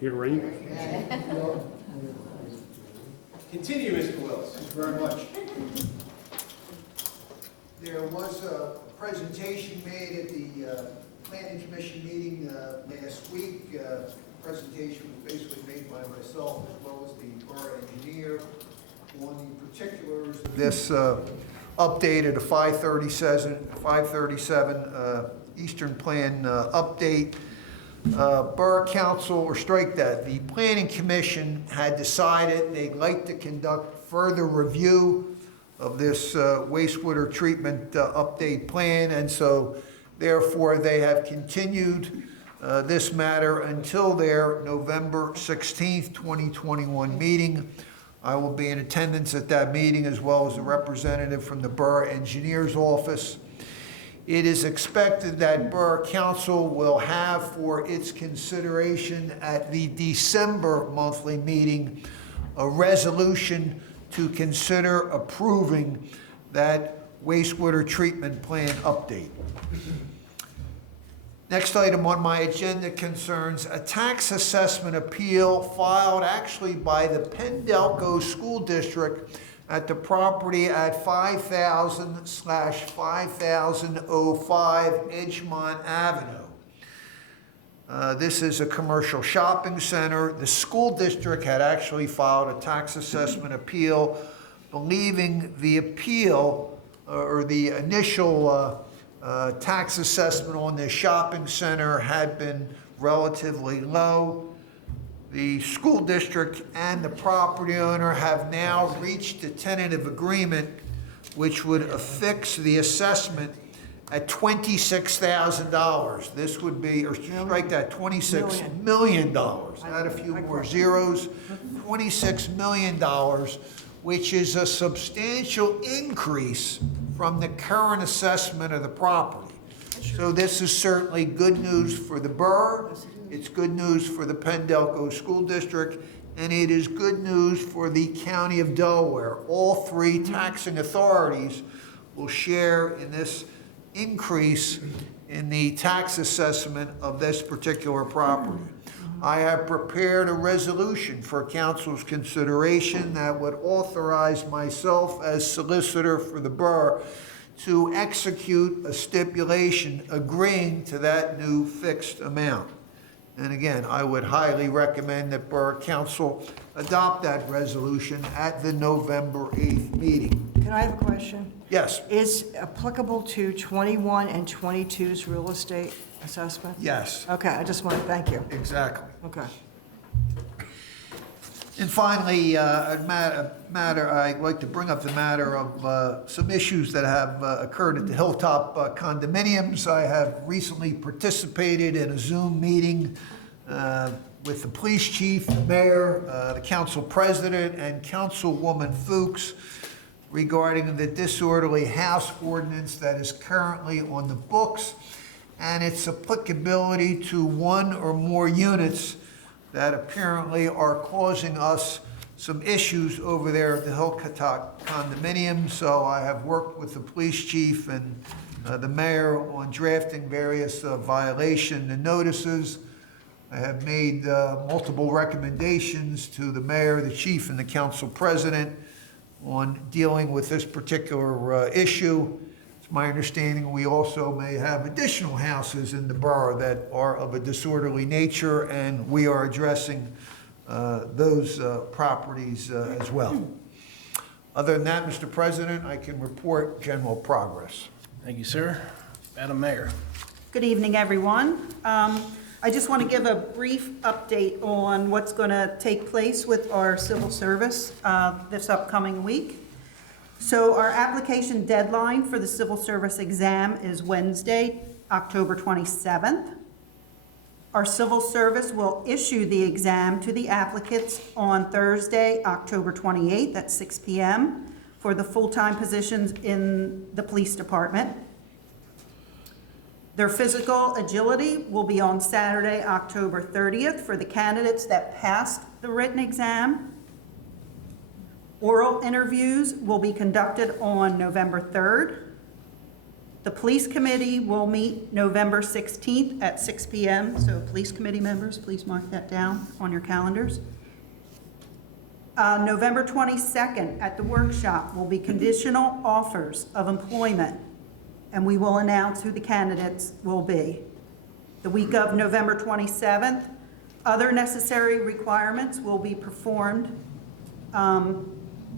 Here to reign. Continue, Mr. Willis. Thank you very much. There was a presentation made at the Planning Commission meeting last week. The presentation was basically made by myself as well as the borough engineer on the particulars of this update of the 537 Eastern Plan update. Borough Council, or strike that, the Planning Commission had decided they'd like to conduct further review of this wastewater treatment update plan, and so therefore they have continued this matter until their November 16th, 2021 meeting. I will be in attendance at that meeting as well as a representative from the Borough Engineer's Office. It is expected that Borough Council will have for its consideration at the December monthly meeting a resolution to consider approving that wastewater treatment plan update. Next item on my agenda concerns a tax assessment appeal filed actually by the Pendelco School District at the property at 5000/5005 Edgemont Avenue. This is a commercial shopping center. The school district had actually filed a tax assessment appeal, believing the appeal or the initial tax assessment on this shopping center had been relatively low. The school district and the property owner have now reached a tentative agreement which would affix the assessment at $26,000. This would be, or strike that, $26 million. Add a few more zeros. $26 million, which is a substantial increase from the current assessment of the property. So this is certainly good news for the borough. It's good news for the Pendelco School District, and it is good news for the County of Delaware. All three taxing authorities will share in this increase in the tax assessment of this particular property. I have prepared a resolution for council's consideration that would authorize myself as solicitor for the borough to execute a stipulation agreeing to that new fixed amount. And again, I would highly recommend that Borough Council adopt that resolution at the November 8th meeting. Can I have a question? Yes. Is applicable to 21 and 22's real estate assessment? Yes. Okay, I just want to thank you. Exactly. Okay. And finally, I'd like to bring up the matter of some issues that have occurred at the Hilltop condominiums. I have recently participated in a Zoom meeting with the police chief, the mayor, the council president, and Councilwoman Fuchs regarding the disorderly house ordinance that is currently on the books and its applicability to one or more units that apparently are causing us some issues over there at the Hilltop condominium. So I have worked with the police chief and the mayor on drafting various violation notices. I have made multiple recommendations to the mayor, the chief, and the council president on dealing with this particular issue. It's my understanding we also may have additional houses in the borough that are of a disorderly nature, and we are addressing those properties as well. Other than that, Mr. President, I can report general progress. Thank you, sir. Madam Mayor. Good evening, everyone. I just want to give a brief update on what's going to take place with our civil service this upcoming week. So our application deadline for the civil service exam is Wednesday, October 27th. Our civil service will issue the exam to the applicants on Thursday, October 28th at 6 p.m. for the full-time positions in the police department. Their physical agility will be on Saturday, October 30th for the candidates that passed the written exam. Oral interviews will be conducted on November 3rd. The police committee will meet November 16th at 6 PM. So police committee members, please mark that down on your calendars. November 22nd at the workshop will be conditional offers of employment, and we will announce who the candidates will be. The week of November 27th, other necessary requirements will be performed,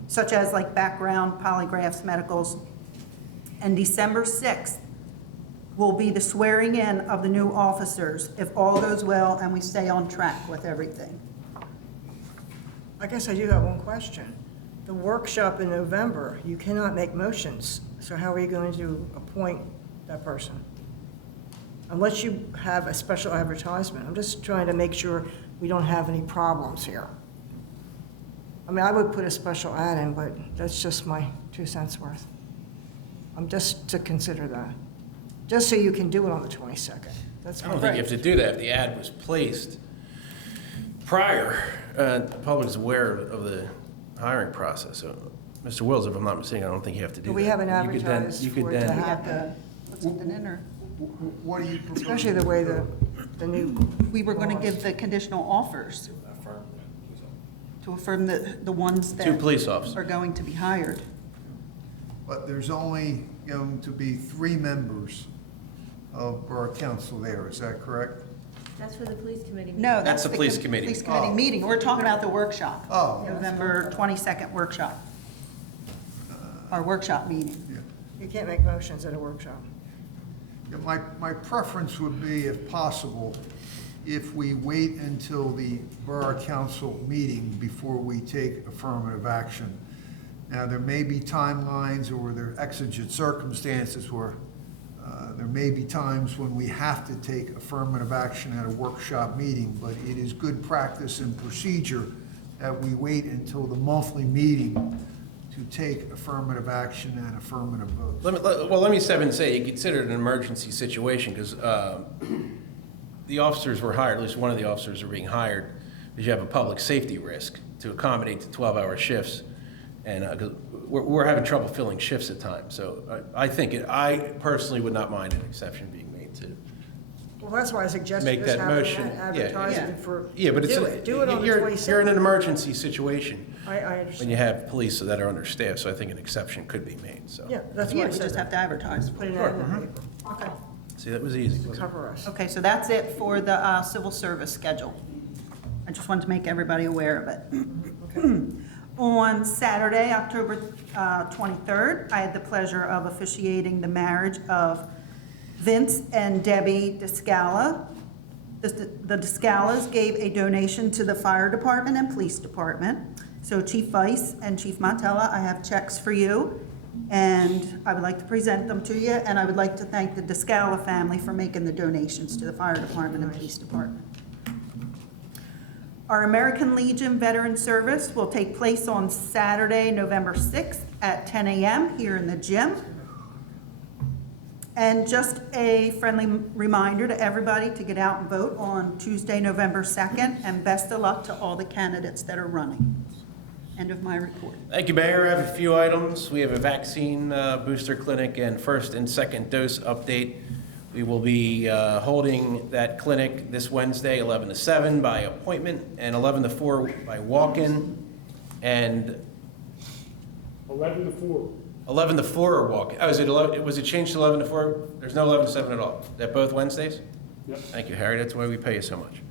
such as like background, polygraphs, medicals. And December 6th will be the swearing in of the new officers, if all goes well and we stay on track with everything. I guess I do have one question. The workshop in November, you cannot make motions, so how are you going to appoint that person? Unless you have a special advertisement. I'm just trying to make sure we don't have any problems here. I mean, I would put a special ad in, but that's just my 2 cents worth. I'm just to consider that. Just so you can do it on the 22nd. That's I don't think you have to do that if the ad was placed prior. The public is aware of the hiring process. So, Mr. Wills, if I'm not mistaken, I don't think you have to do that. Do we have an You could then- advertised you could for it to then- happen? Put something in, or? What do you propose? Especially the way the new. We were going to give the conditional offers to affirm the ones that Two police officers. are going to be hired. But there's only going to be 3 members of Borough Council there, is that correct? That's for the police committee. No, That's the police committee. Police committee Oh. meeting. We're talking about the workshop. Oh. November 22nd workshop. Our workshop meeting. Yeah. You can't make motions at a workshop. Yeah, my preference would be, if possible, if we wait until the Borough Council meeting before we take affirmative action. Now, there may be timelines or there are exigent circumstances where there may be times when we have to take affirmative action at a workshop meeting, but it is good practice and procedure that we wait until the monthly meeting to take affirmative action and affirmative votes. Let me step in and say, you consider it an emergency situation, because the officers were hired, at least one of the officers are being hired, because you have a public safety risk to accommodate the 12-hour shifts. And 'cause we're having trouble filling shifts at times. So I personally would not mind an exception being made to. Well, that's why I suggested Make just that having motion. an Yeah. advertisement for. Yeah, but Do it on the you're 22nd. in an emergency situation I when understand. you have police that are understaffed, so I think an exception could be made, so. Yeah, that's Yeah, why I we said just have that. to advertise. Put an ad in the paper. Okay. See, that was easy. To wasn't it? cover us. Okay, so that's it for the civil service schedule. I just wanted to make everybody aware of it. Okay. On Saturday, October 23rd, I had the pleasure of officiating the marriage of Vince and Debbie DeScala. The DeScalas gave a donation to the fire department and police department. So Chief Weiss and Chief Montella, I have checks for you, and I would like to present them to you, and I would like to thank the DeScala family for making the donations to the fire department and police department. Our American Legion Veteran Service will take place on Saturday, November 6th at 10 a.m. here in the gym. And just a friendly reminder to everybody to get out and vote on Tuesday, November 2nd, and best of luck to all the candidates that are running. End of my report. Thank you, Mayor. I have a few items. We have a vaccine booster clinic and first and second dose update. We will be holding that clinic this Wednesday, 11 to 7 by appointment, and 11 to 4 by walk-in, and 11 to 4. 11 to 4 or walk-in. Oh, was it changed to 11 to 4? There's no 11 to 7 at all. Is that both Wednesdays? Yep. Thank you, Harry. That's why we pay you so much.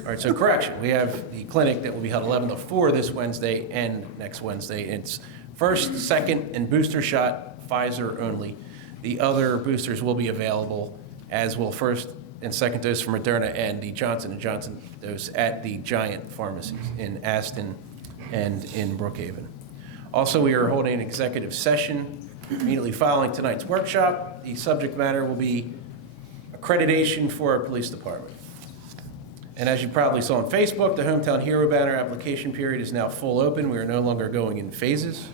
All right, so correction. We have the clinic that will be held 11 to 4 this Wednesday and next Wednesday. It's first, second, and booster shot, Pfizer only. The other boosters will be available, as will first and second dose for Moderna and the Johnson & Johnson dose at the Giant pharmacies in Aston and in Brookhaven. Also, we are holding an executive session immediately following tonight's workshop. The subject matter will be accreditation for our police department. And as you probably saw on Facebook, the Hometown Hero banner application period is now full open. We are no longer going in phases.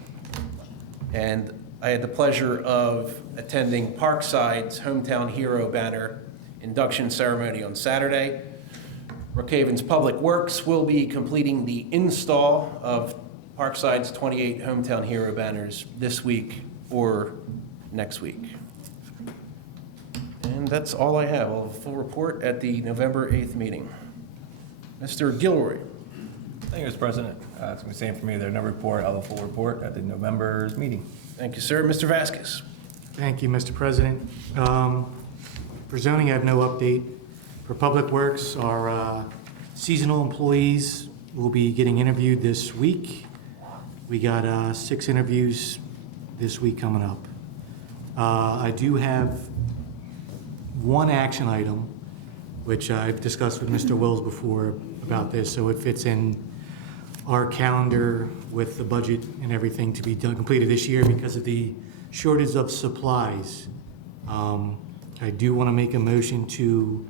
And I had the pleasure of attending Parkside's Hometown Hero banner induction ceremony on Saturday. Brookhaven's Public Works will be completing the install of Parkside's 28 Hometown Hero banners this week or next week. And that's all I have. I'll have a full report at the November 8th meeting. Mr. Gilroy. Thank you, Mr. President. It's going to be the same for me. There's no report. I'll have a full report at the November's meeting. Thank you, sir. Mr. Vasquez. Thank you, Mr. President. For zoning, I have no update. For Public Works, our seasonal employees will be getting interviewed this week. We got 6 interviews this week coming up. I do have one action item, which I've discussed with Mr. Wills before about this, so it fits in our calendar with the budget and everything to be done, completed this year because of the shortage of supplies. I do want to make a motion to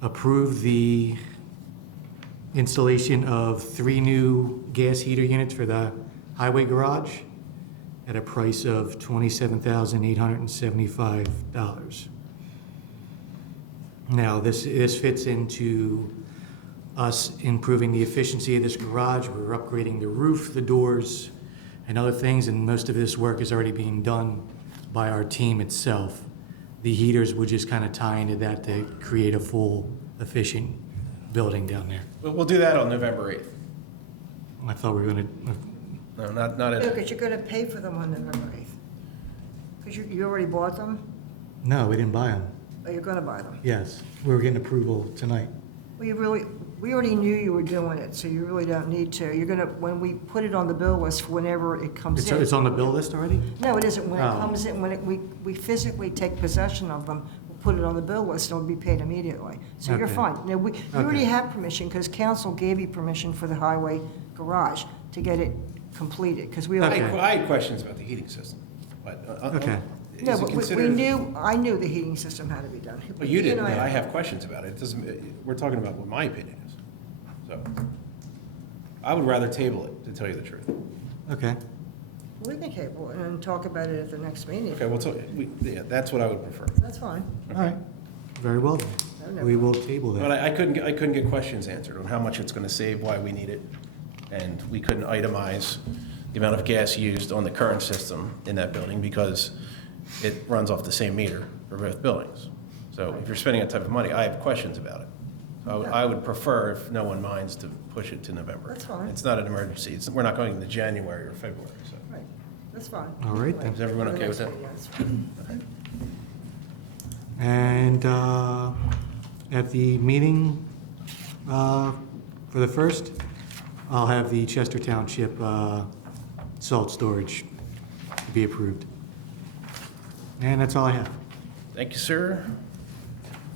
approve the installation of 3 new gas heater units for the highway garage at a price of $27,875. Now, this fits into us improving the efficiency of this garage. We're upgrading the roof, the doors, and other things, and most of this work is already being done by our team itself. The heaters would just kind of tie into that to create a full, efficient building down there. We'll do that on November 8th. I thought we were gonna, No, not at, Because you're gonna pay for them on November 8th. Because you already bought them, no, we didn't buy them. or you're gonna buy them. Yes, we were getting approval tonight. Well, we already knew you were doing it, so you really don't need to. You're gonna, when we put it on the bill list, whenever it comes in. It's on the bill list already? No, it isn't. When it Oh. comes in, we physically take possession of them, we'll put it on the bill list, and it'll be paid immediately. So you're Okay. fine. No, you already Okay. have permission, because council gave you permission for the highway garage to get it completed, because we already. Okay. I had questions about the heating system, but. Okay. Is No, it but we considered- knew, I knew the heating system had to be done. Well, you didn't, and but I have questions about it. It doesn't, we're talking about what my opinion is. So, I would rather table it, to tell you the truth. Okay. We can table it and talk about it at the next meeting. Okay, well, yeah, that's what I would prefer. That's fine. All right. Very well then. No, We will table But that. I couldn't get questions answered on how much it's gonna save, why we need it, and we couldn't itemize the amount of gas used on the current system in that building because it runs off the same meter for both buildings. So if you're spending that type of money, I have questions about it. So I would prefer, if no one minds, to push it to November. That's fine. It's not an emergency. We're not going into January or February, so. Right, that's fine. All right, then. Is everyone okay with that? Yeah, that's fine. And at the meeting for the first, I'll have the Chester Township salt storage to be approved. And that's all I have. Thank you, sir.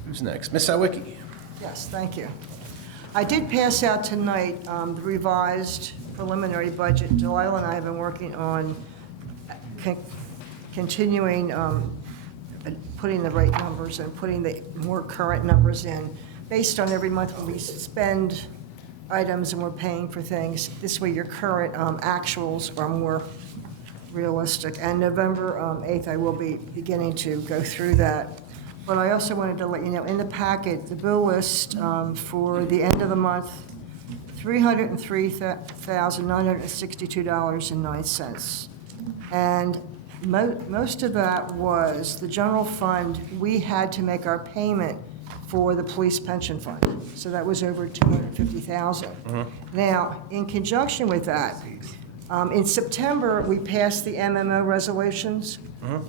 Who's next? Ms. Sawicki? Yes, thank you. I did pass out tonight the revised preliminary budget. Delilah and I have been working on continuing, putting the right numbers and putting the more current numbers in. Based on every month when we spend items and we're paying for things, this way your current actuals are more realistic. And November 8th, I will be beginning to go through that. But I also wanted to let you know, in the packet, the bill list for the end of the month, $303,962.09. And most of that was the general fund. We had to make our payment for the police pension fund. So that was over $250,000. Now, in conjunction with that, in September, we passed the MMO resolutions.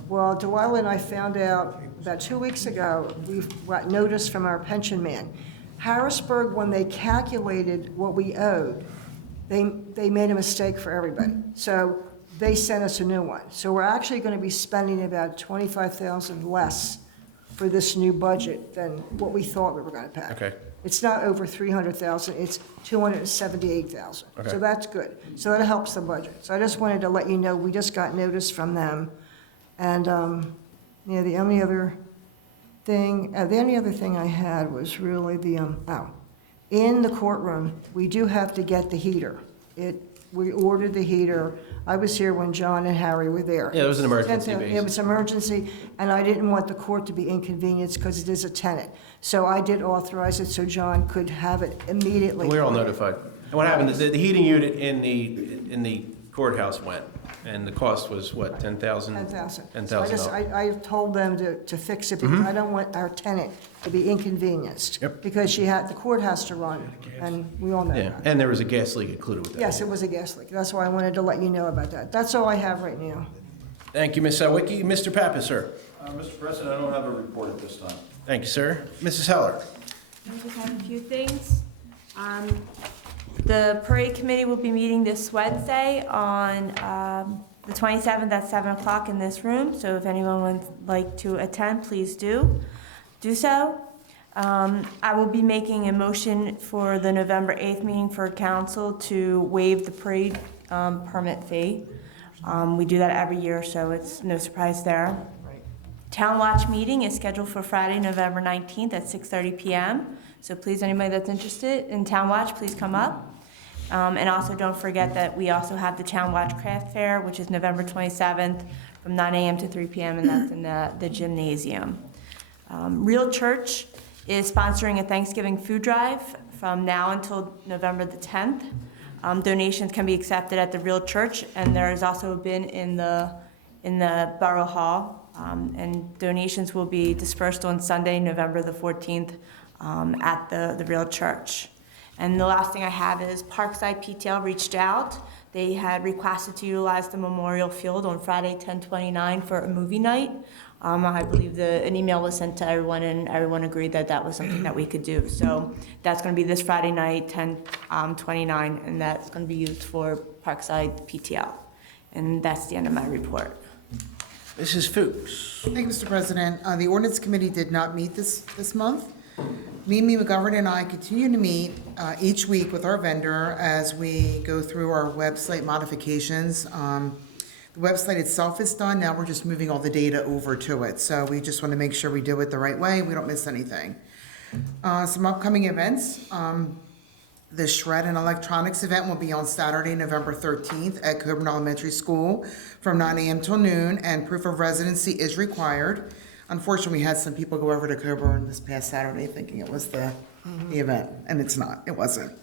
Well, Delilah and I found out about 2 weeks ago, we got notice from our pension man. Harrisburg, when they calculated what we owed, they made a mistake for everybody. So they sent us a new one. So we're actually going to be spending about $25,000 less for this new budget than what we thought we were going to pay. Okay. It's not over $300,000, it's $278,000. Okay. So that's good. So that helps the budget. So I just wanted to let you know, we just got notice from them. And, the only other thing I had was really in the courtroom, we do have to get the heater. We ordered the heater. I was here when John and Harry were there. Yeah, it was an emergency It was emergency, and I didn't want the court to be inconvenienced because it is a tenant. So I did authorize it so John could have it immediately. We're all notified. And what happened, is the heating unit in the courthouse went. And the cost was what, 10,000? 10,000. So $10,000. I told them to fix it because I don't want our tenant to be inconvenienced. Yep. Because the court has to run, and we all know Yeah, that. and there was a gas leak included with that. Yes, it was a gas leak. That's why I wanted to let you know about that. That's all I have right now. Thank you, Ms. Sawicki. Mr. Pappas, sir. Mr. President, I don't have a report at this time. Thank you, sir. Mrs. Heller. I just have a few things. The parade committee will be meeting this Wednesday on the 27th at 7 o'clock in this room. So if anyone would like to attend, please do so. I will be making a motion for the November 8th meeting for council to waive the parade permit fee. We do that every year, so it's no surprise there. Town Watch meeting is scheduled for Friday, November 19th at 6:30 p.m. So please, anybody that's interested in Town Watch, please come up. And also don't forget that we also have the Town Watch Craft Fair, which is November 27th from 9 a.m. to 3 p.m. and that's in the gymnasium. Real Church is sponsoring a Thanksgiving food drive from now until November the 10th. Donations can be accepted at the Real Church, and there is also a bin in the Borough Hall. And donations will be dispersed on Sunday, November the 14th, at the Real Church. And the last thing I have is Parkside PTL reached out. They had requested to utilize the Memorial Field on Friday, 10/29 for a movie night. I believe an email was sent to everyone, and everyone agreed that that was something that we could do. So that's going to be this Friday night, 10/29, and that's going to be used for Parkside PTL. And that's the end of my report. Mrs. Fuchs. Thank you, Mr. President. The ordinance committee did not meet this month. Mimi McGovern and I continue to meet each week with our vendor as we go through our website modifications. The website itself is done. Now we're just moving all the data over to it. So we just want to make sure we do it the right way. We don't miss anything. Some upcoming events. The Shred and Electronics event will be on Saturday, November 13th at Coburn Elementary School from 9 a.m. till noon, and proof of residency is required. Unfortunately, we had some people go over to Coburn this past Saturday thinking it was the event, and it's not. It wasn't.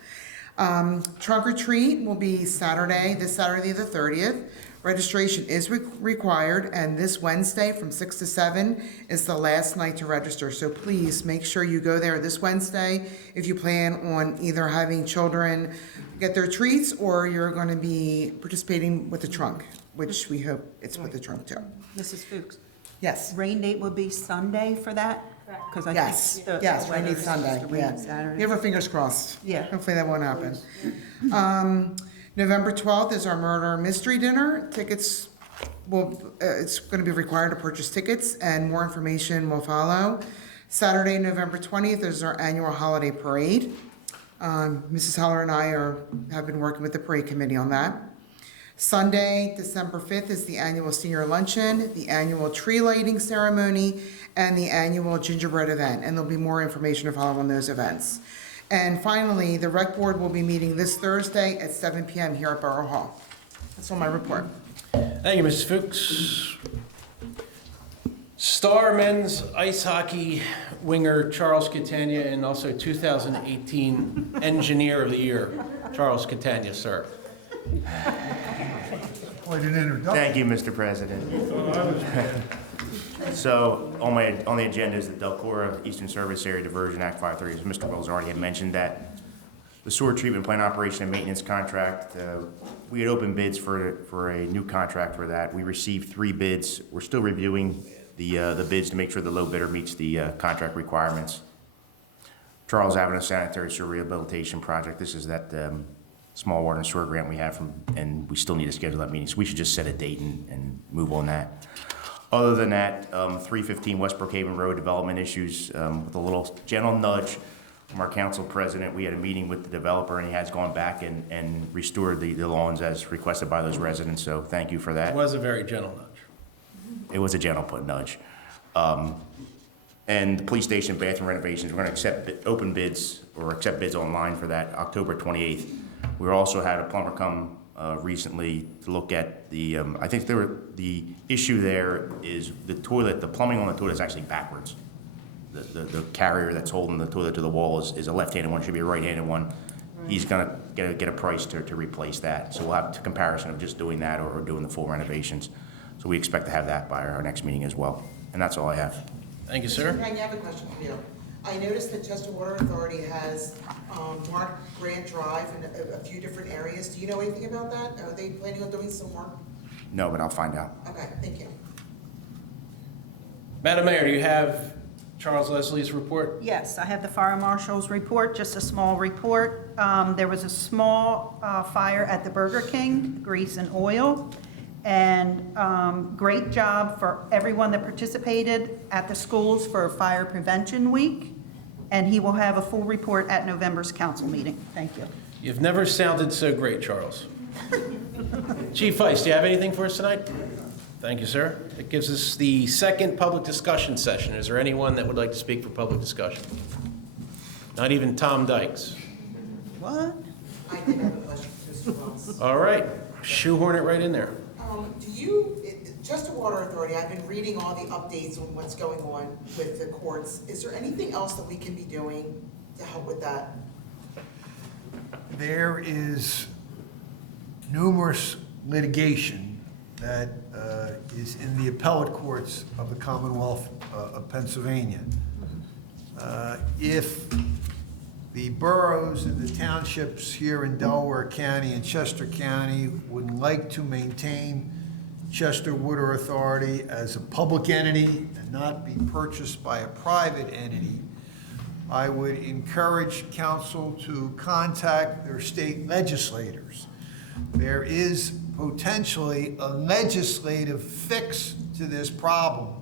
Trunk or treat will be this Saturday the 30th. Registration is required, and this Wednesday from 6 to 7 is the last night to register. So please make sure you go there this Wednesday if you plan on either having children get their treats or you're going to be participating with the trunk, which we hope it's with the trunk too. Mrs. Fuchs, Yes. rain date would be Sunday for that? Because I Yes, think the yes, weather rainy is Sunday, supposed to rain yeah. Saturday. You have our fingers crossed. Yeah. Hopefully that won't happen. November 12th is our murder mystery dinner. Tickets it's going to be required to purchase tickets, and more information will follow. Saturday, November 20th is our annual holiday parade. Mrs. Heller and I have been working with the parade committee on that. Sunday, December 5th is the annual senior luncheon, the annual tree lighting ceremony, and the annual gingerbread event, and there'll be more information to follow on those events. And finally, the rec board will be meeting this Thursday at 7 p.m. here at Borough Hall. That's all my report. Thank you, Mrs. Fuchs. Star men's ice hockey winger Charles Catania, and also 2018 Engineer of the Year, Charles Catania, sir. Quite an introduction. Thank you, Mr. President. So on the agenda is the Delcora Eastern Service Area Diversion Act 530. As Mr. Wells already had mentioned, that the sewer treatment plant operation and maintenance contract, we had opened bids for a new contract for that. We received 3 bids. We're still reviewing the bids to make sure the low bidder meets the contract requirements. Charles Avenue Sanitary Sewer Rehabilitation Project. This is that small water and sewer grant we have and we still need to schedule that meeting. So we should just set a date and move on that. Other than that, 315 West Brookhaven Road development issues, with a little gentle nudge from our council president. We had a meeting with the developer, and he has gone back and restored the lawns as requested by those residents, so thank you for that. It was a very gentle nudge. It was a gentle nudge. And the police station bathroom renovations, we're gonna accept open bids or accept bids online for that October 28th. We also had a plumber come recently to look at the, I think the issue there is the plumbing on the toilet is actually backwards. The carrier that's holding the toilet to the wall is a left-handed one, should be a right-handed one. he's gonna get a price to replace that. So we'll have a comparison of just doing that or doing the full renovations. So we expect to have that by our next meeting as well. And that's all I have. Thank you, Mr. sir. Pagny, I have a question for you. I noticed that Chester Water Authority has marked Grant Drive in a few different areas. Do you know anything about that? Are they planning on doing some work? No, but I'll find out. Okay, thank you. Madam Mayor, do you have Charles Leslie's report? Yes, I have the fire marshal's report, just a small report. There was a small fire at the Burger King, grease and oil. And great job for everyone that participated at the schools for Fire Prevention Week. And he will have a full report at November's council meeting. Thank you. You've never sounded so great, Charles. Chief Feist, do you have anything for us tonight? Thank you, sir. It gives us the second public discussion session. Is there anyone that would like to speak for public discussion? Not even Tom Dykes. What? I did have a question for Mr. Wells. All right, shoehorn it right in there. Chester Water Authority, I've been reading all the updates on what's going on with the courts. Is there anything else that we can be doing to help with that? There is numerous litigation that is in the appellate courts of the Commonwealth of Pennsylvania. If the boroughs and the townships here in Delaware County and Chester County would like to maintain Chester Water Authority as a public entity and not be purchased by a private entity, I would encourage council to contact their state legislators. There is potentially a legislative fix to this problem,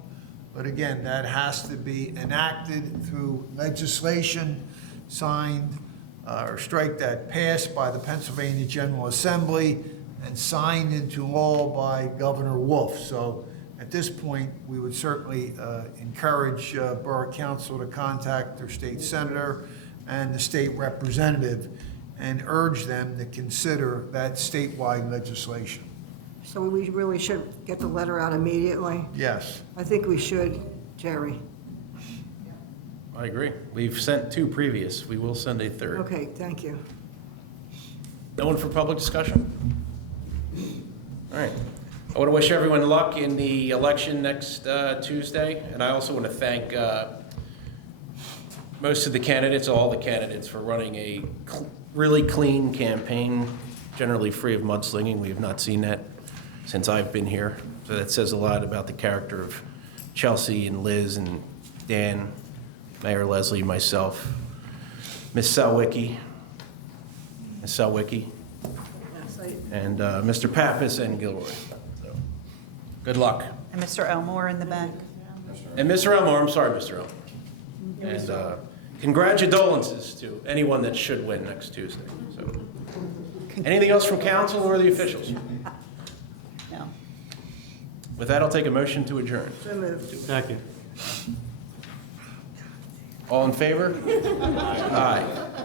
but again, that has to be enacted through legislation signed or strike that passed by the Pennsylvania General Assembly and signed into law by Governor Wolf. So at this point, we would certainly encourage Borough Council to contact their state senator and the state representative and urge them to consider that statewide legislation. So we really should get the letter out immediately. Yes. I think we should, Jerry. I agree. We've sent 2 previous. We will send a 3rd. Okay, thank you. No one for public discussion? All right. I want to wish everyone luck in the election next Tuesday, and I also want to thank most of the candidates, all the candidates, for running a really clean campaign, generally free of mudslinging. We have not seen that since I've been here, so that says a lot about the character of Chelsea and Liz and Dan, Mayor Leslie, myself, Ms. Selwicki, Yes, and Mr. Pappas and Gilroy. So, good luck. And Mr. Elmore in the back. And Mr. Elmore, I'm sorry, Mr. Elmore. And congratulations to anyone that should win next Tuesday. So, anything else from council or the officials? No. With that, I'll take a motion to adjourn. So moved. Second. All in favor? Aye.